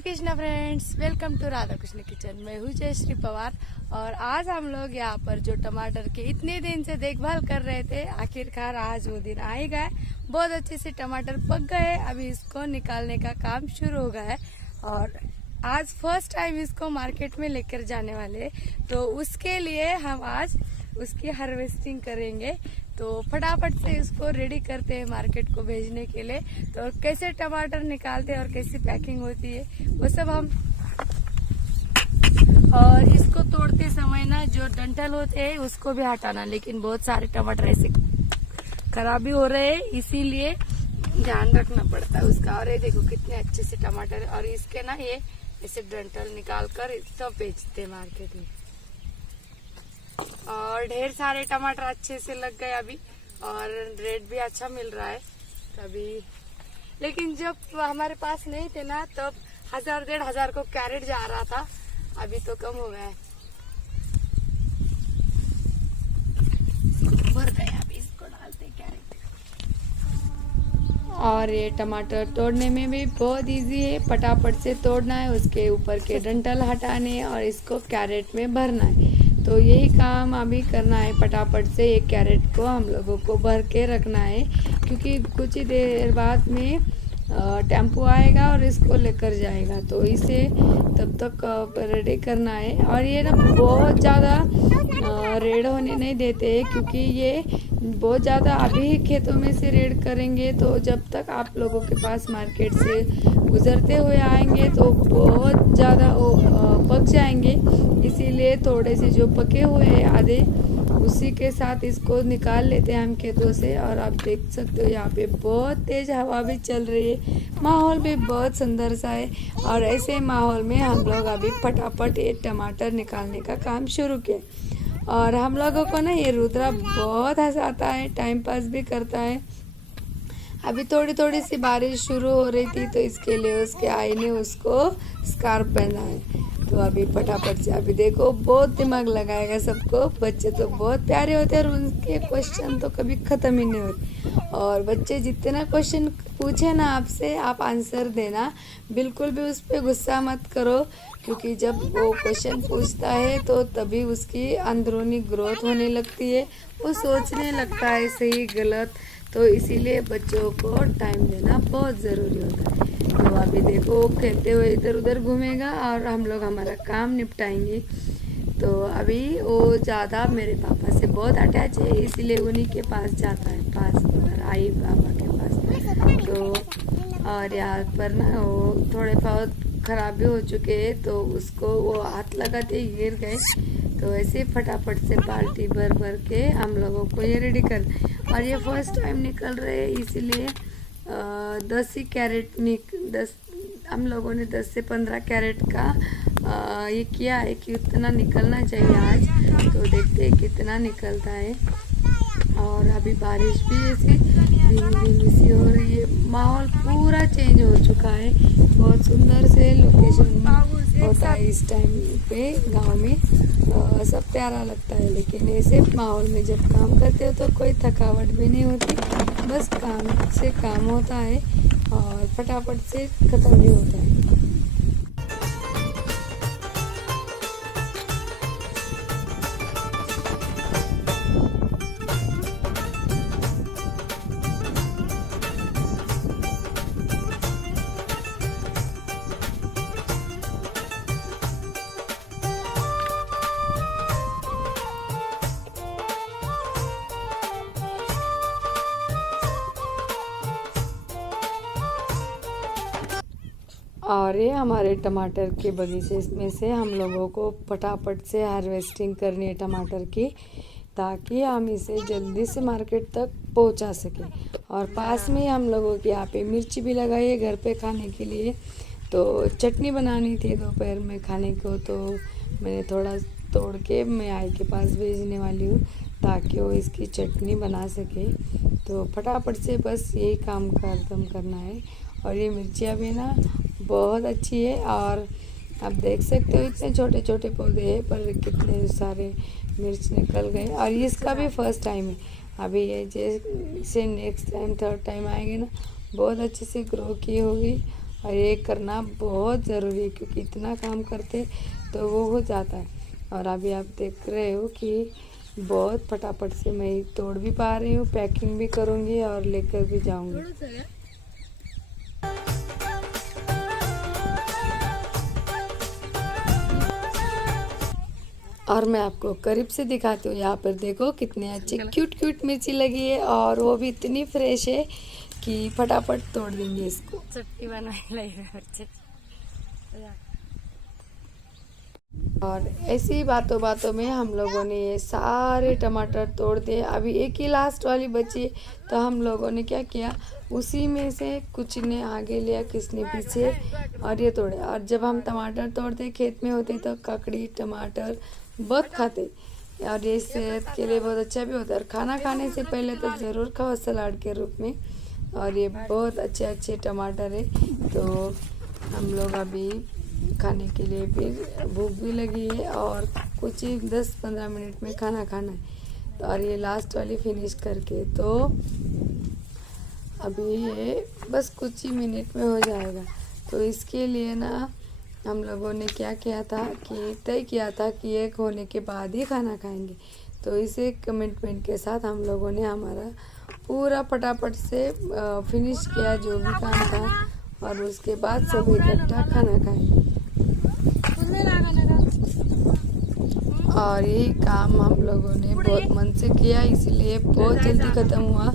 Krishna friends, welcome to Radha Krishna kitchen. मैं हूँ जयश्री पवार और आज हम लोग यहाँ पर जो टमाटर के इतने दिन से देखभाल कर रहे थे, आखिरकार आज वो दिन आ ही गए। बहुत अच्छे से टमाटर पक गए। अभी इसको निकालने का काम शुरू हो गया है और आज फर्स्ट टाइम इसको मार्केट में लेकर जाने वाले, तो उसके लिए हम आज उसकी हार्वेस्टिंग करेंगे। तो फटाफट से इसको रेडी करते हैं मार्केट को भेजने के लिए। तो कैसे टमाटर निकालते हैं और कैसी पैकिंग होती है वो सब हम, और इसको तोड़ते समय ना जो डंठल होते हैं उसको भी हटाना, लेकिन बहुत सारे टमाटर ऐसे खराब भी हो रहे हैं, इसीलिए ध्यान रखना पड़ता है उसका। और ये देखो कितने अच्छे से टमाटर, और इसके ना ये ऐसे डंठल निकाल कर सब बेचते हैं मार्केट में। और ढेर सारे टमाटर अच्छे से लग गए अभी, और रेट भी अच्छा मिल रहा है अभी। लेकिन जब हमारे पास नहीं थे ना, तब 1000-1500 को कैरेट जा रहा था, अभी तो कम हो गया है। भर गया, अभी इसको डालते कैरेट। और ये टमाटर तोड़ने में भी बहुत इजी है, फटाफट से तोड़ना है, उसके ऊपर के डंठल हटाने और इसको कैरेट में भरना है। तो यही काम अभी करना है, फटाफट से एक कैरेट को हम लोगों को भर के रखना है, क्योंकि कुछ ही देर बाद में टेम्पो आएगा और इसको लेकर जाएगा। तो इसे तब तक रेडी करना है। और ये ना बहुत ज़्यादा रेड होने नहीं देते, क्योंकि ये बहुत ज़्यादा अभी खेतों में से रेड करेंगे तो जब तक आप लोगों के पास मार्केट से गुजरते हुए आएंगे तो बहुत ज़्यादा पक जाएंगे। इसीलिए थोड़े से जो पके हुए हैं आधे, उसी के साथ इसको निकाल लेते हैं हम खेतों से। और आप देख सकते हो यहाँ पे बहुत तेज हवा भी चल रही है, माहौल भी बहुत सुंदर सा है। और ऐसे माहौल में हम लोग अभी फटाफट ये टमाटर निकालने का काम शुरू किया। और हम लोगों को ना ये रुद्रा बहुत हंसाता है, टाइम पास भी करता है। अभी थोड़ी थोड़ी सी बारिश शुरू हो रही थी, तो इसके लिए उसके आई ने उसको स्कार्फ पहना है। तो अभी फटाफट से, अभी देखो बहुत दिमाग लगाएगा सबको। बच्चे तो बहुत प्यारे होते हैं और उनके क्वेश्चन तो कभी ख़त्म ही नहीं होते। और बच्चे जितना क्वेश्चन पूछे ना आपसे, आप आंसर देना, बिल्कुल भी उस पर गुस्सा मत करो, क्योंकि जब वो क्वेश्चन पूछता है तो तभी उसकी अंदरूनी ग्रोथ होने लगती है, वो सोचने लगता है सही गलत। तो इसीलिए बच्चों को टाइम देना बहुत ज़रूरी होता है। तो अभी देखो वो खेलते हुए इधर उधर घूमेगा और हम लोग हमारा काम निपटाएंगे। तो अभी वो ज़्यादा मेरे पापा से बहुत अटैच है, इसीलिए उन्हीं के पास जाता है, पास आई पापा के पास। तो और यहाँ पर ना वो थोड़े बहुत ख़राब भी हो चुके हैं, तो उसको वो हाथ लगाते ही गिर गए। तो ऐसे फटाफट से बाल्टी भर भर के हम लोगों को ये रेडी कर। और ये फर्स्ट टाइम निकल रहे हैं, इसीलिए 10 ही कैरेट 10 हम लोगों ने 10 से 15 कैरेट का ये किया है कि उतना निकलना चाहिए आज। तो देखते हैं कितना निकलता है। और अभी बारिश भी ऐसी धीमी धीमी सी हो रही है, माहौल पूरा चेंज हो चुका है। बहुत सुंदर से लोकेशन होता है इस टाइम पे गांव में, सब प्यारा लगता है। लेकिन ऐसे माहौल में जब काम करते हो तो कोई थकावट भी नहीं होती, बस काम से काम होता है और फटाफट से ख़त्म भी होता है। और ये हमारे टमाटर के बगीचे में से हम लोगों को फटाफट से हार्वेस्टिंग करनी है टमाटर की, ताकि हम इसे जल्दी से मार्केट तक पहुंचा सकें। और पास में हम लोगों के यहाँ पे मिर्ची भी लगाई है घर पे खाने के लिए। तो चटनी बनानी थी दोपहर में खाने को, तो मैंने थोड़ा तोड़ के मैं आई के पास भेजने वाली हूँ, ताकि वो इसकी चटनी बना सके। तो फटाफट से बस यही काम खत्म करना है। और ये मिर्चियाँ भी ना बहुत अच्छी है, और आप देख सकते हो इतने छोटे छोटे पौधे हैं पर कितने सारे मिर्च निकल गए। और इसका भी फर्स्ट टाइम है। अभी ये जैसे नेक्स्ट टाइम थर्ड टाइम आएंगे ना, बहुत अच्छे से ग्रो की होगी और ये करना बहुत ज़रूरी है क्योंकि इतना काम करते तो वो हो जाता है। और अभी आप देख रहे हो कि बहुत फटाफट से मैं तोड़ भी पा रही हूँ, पैकिंग भी करूँगी और लेकर भी जाऊँगी। और मैं आपको करीब से दिखाती हूँ। यहाँ पर देखो कितने अच्छे क्यूट क्यूट मिर्ची लगी है और वो भी इतनी फ्रेश है कि फटाफट तोड़ देंगे इसको। चटनी बनाई और ऐसी बातों बातों में हम लोगों ने ये सारे टमाटर तोड़ दिए। अभी एक ही लास्ट वाली बची है, तो हम लोगों ने क्या किया, उसी में से कुछ ने आगे लिया, किसने पीछे, और ये तोड़े। और जब हम टमाटर तोड़ते खेत में होते तो ककड़ी टमाटर बहुत खाते, और ये सेहत के लिए बहुत अच्छा भी होता है। और खाना खाने से पहले तो ज़रूर खाओ सलाद के रूप में। और ये बहुत अच्छे अच्छे टमाटर है, तो हम लोग अभी खाने के लिए फिर भूख भी लगी है और कुछ ही 10-15 मिनट में खाना खाना है। तो और ये लास्ट वाली फिनिश करके तो अभी ये बस कुछ ही मिनट में हो जाएगा। तो इसके लिए ना हम लोगों ने क्या किया था कि तय किया था कि एक होने के बाद ही खाना खाएंगे। तो इसे कमिटमेंट के साथ हम लोगों ने हमारा पूरा फटाफट से फिनिश किया जो भी काम था, और उसके बाद सब इकट्ठा खाना खाएंगे। और यही काम हम लोगों ने बहुत मन से किया, इसलिए बहुत जल्दी ख़त्म हुआ।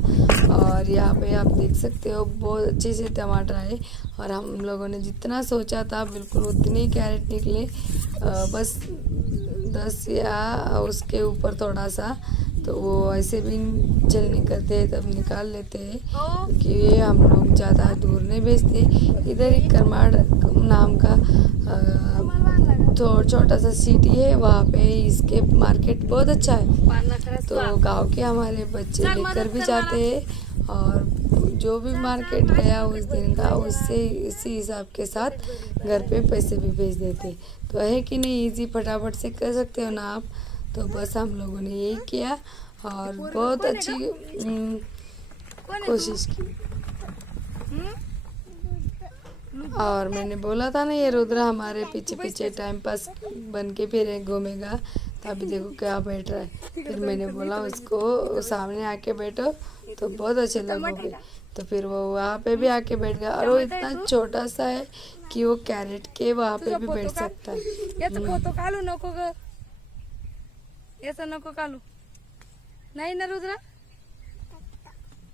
और यहाँ पे आप देख सकते हो बहुत अच्छे से टमाटर आए, और हम लोगों ने जितना सोचा था बिल्कुल उतने ही कैरेट निकले, बस 10 या उसके ऊपर थोड़ा सा। तो वो ऐसे भी जल निकलते हैं तब निकाल लेते हैं, क्योंकि ये हम लोग ज़्यादा दूर नहीं भेजते। इधर ही करमाड़ नाम का छोटा सा सिटी है, वहाँ पे इसके मार्केट बहुत अच्छा है। तो गांव के हमारे बच्चे लेकर भी जाते हैं, और जो भी मार्केट गया उस दिन का उससे इसी हिसाब के साथ घर पे पैसे भी भेज देते। तो है कि नहीं, इजी फटाफट से कर सकते हो ना आप। तो बस हम लोगों ने यही किया और बहुत अच्छी कोशिश की। और मैंने बोला था ना ये रुद्र हमारे पीछे पीछे टाइम पास बन के फिर घूमेगा, तो अभी देखो क्या बैठ रहा है। फिर मैंने बोला उसको सामने आके बैठो तो बहुत अच्छे लगोगे, तो फिर वो वहाँ पे भी आके बैठ गया। और वो इतना छोटा सा है कि वो कैरेट के वहाँ पे भी बैठ सकता है। याचं नको काढू नाही ना रुद्रा,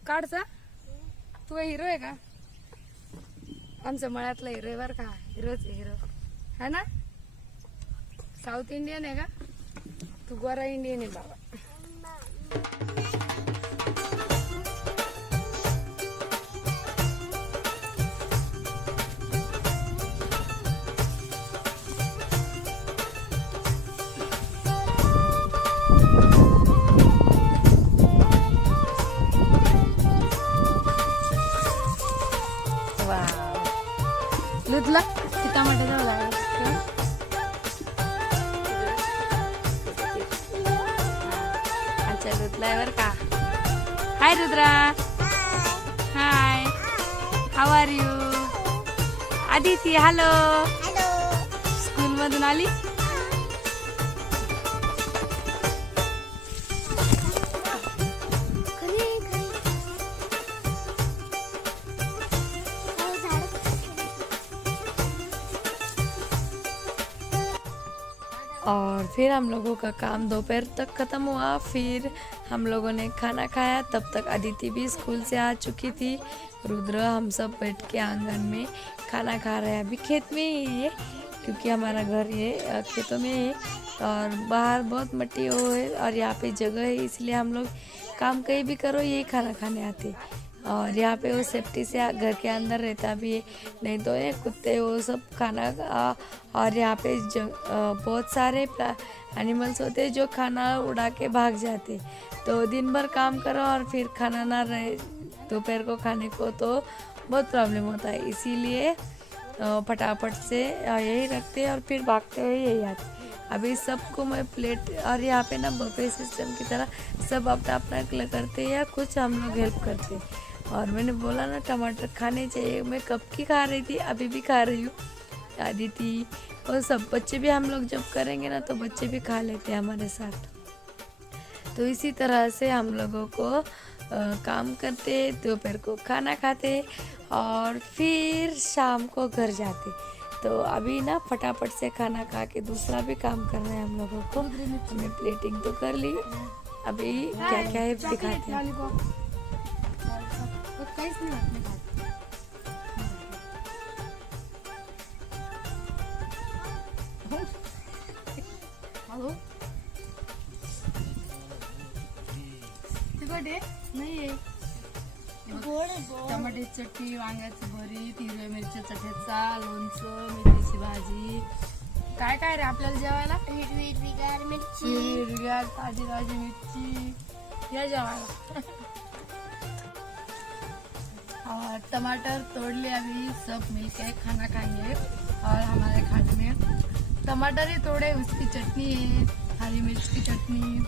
काढचा तू हिरो आहे का? आमच्या मळ्यातला हिरो आहे बर का, हिरोच आहे हिरो, है ना? साऊथ इंडियन आहे का तू? गोरा इंडियन आहे बाबा। लुदला ती टमाटर जवळ लागला। अच्छा लुदलाय बर का। Hi Rudra, hi, how are you? Aditi hello, school मधून आली? और फिर हम लोगों का काम दोपहर तक ख़त्म हुआ। फिर हम लोगों ने खाना खाया, तब तक अदिति भी स्कूल से आ चुकी थी। रुद्र हम सब बैठ के आंगन में खाना खा रहे हैं। अभी खेत में ही है क्योंकि हमारा घर ये खेतों में है और बाहर बहुत मिट्टी हो है और यहाँ पे जगह है, इसलिए हम लोग काम कहीं भी करो यही खाना खाने आते। और यहाँ पे वो सेफ्टी से घर के अंदर रहता भी है, नहीं तो ये कुत्ते वो सब खाना और यहाँ पे बहुत सारे एनिमल्स होते हैं जो खाना उड़ा के भाग जाते। तो दिन भर काम करो और फिर खाना ना रहे दोपहर को खाने को तो बहुत प्रॉब्लम होता है, इसीलिए फटाफट से यही रखते और फिर भागते हुए यही आते। अभी सबको मैं प्लेट और यहाँ पे ना बफे सिस्टम की तरह सब अपना अपना करते हैं या कुछ हम लोग हेल्प करते हैं। और मैंने बोला ना टमाटर खाने चाहिए, मैं कब की खा रही थी, अभी भी खा रही हूँ। दादी थी और सब बच्चे भी, हम लोग जब करेंगे ना तो बच्चे भी खा लेते हैं हमारे साथ। तो इसी तरह से हम लोगों को काम करते, दोपहर को खाना खाते और फिर शाम को घर जाते। तो अभी ना फटाफट से खाना खा के दूसरा भी काम करना है हम लोगों को। हमने प्लेटिंग तो कर ली, अभी क्या क्या है दिखाते हैं। हॅलो तिखट आहे नाही आहे टमाटे चटणी, वांग्याची भरीत, हिरव्या मिरच्याचा ठेचा, लोणचं, मेथीची भाजी. काय काय रे आपल्याला जेवायला? हिरवीगार मिरची, हिरव्या ताजी ताजी मिरची, या जेवायला. और टमाटर तोड़ लिए, अभी सब मिलके खाना खाएंगे। और हमारे खाने में टमाटर ही तोड़े, उसकी चटनी है, हरी मिर्च की चटनी,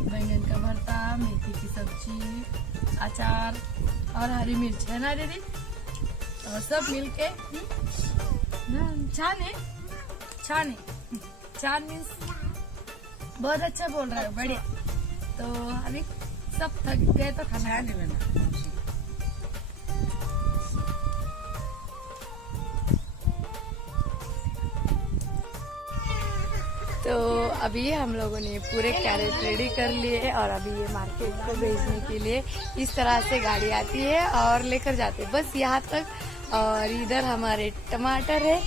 बैंगन का भरता, मेथी की सब्जी, अचार और हरी मिर्च है ना दीदी। और सब मिलके छान है, छान है, छान मीन्स बहुत अच्छा बोल रहा है, बढ़िया। तो अभी सब थक गए तो खाना नहीं बना। तो अभी हम लोगों ने पूरे कैरेट रेडी कर लिए और अभी ये मार्केट को भेजने के लिए इस तरह से गाड़ी आती है और लेकर जाते हैं बस यहाँ तक। और इधर हमारे टमाटर है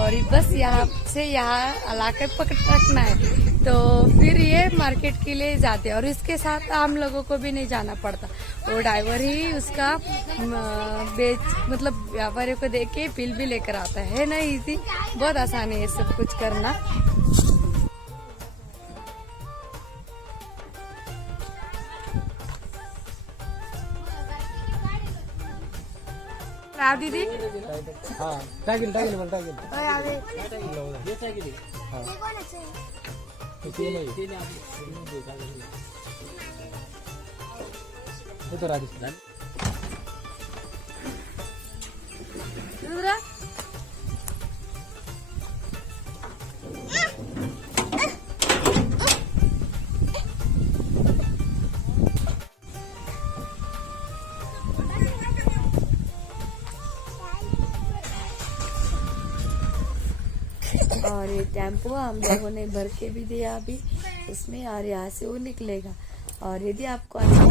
और बस यहाँ से यहाँ लाकर रखना है, तो फिर ये मार्केट के लिए जाते हैं। और इसके साथ हम लोगों को भी नहीं जाना पड़ता, वो ड्राइवर ही उसका मतलब व्यापारी को दे के बिल भी लेकर आता है ना। इजी, बहुत आसान है ये सब कुछ करना। राव दीदी हाँ टाकील टाकील मला टाकील ओय आवे हे टाकील हाँ ते कोणाचं आहे? ते नाही हे तो राजेश रुद्रा और ये टेम्पो हम लोगों ने भर के भी दिया अभी इसमें, और यहाँ से वो निकलेगा। और यदि आपको अच्छा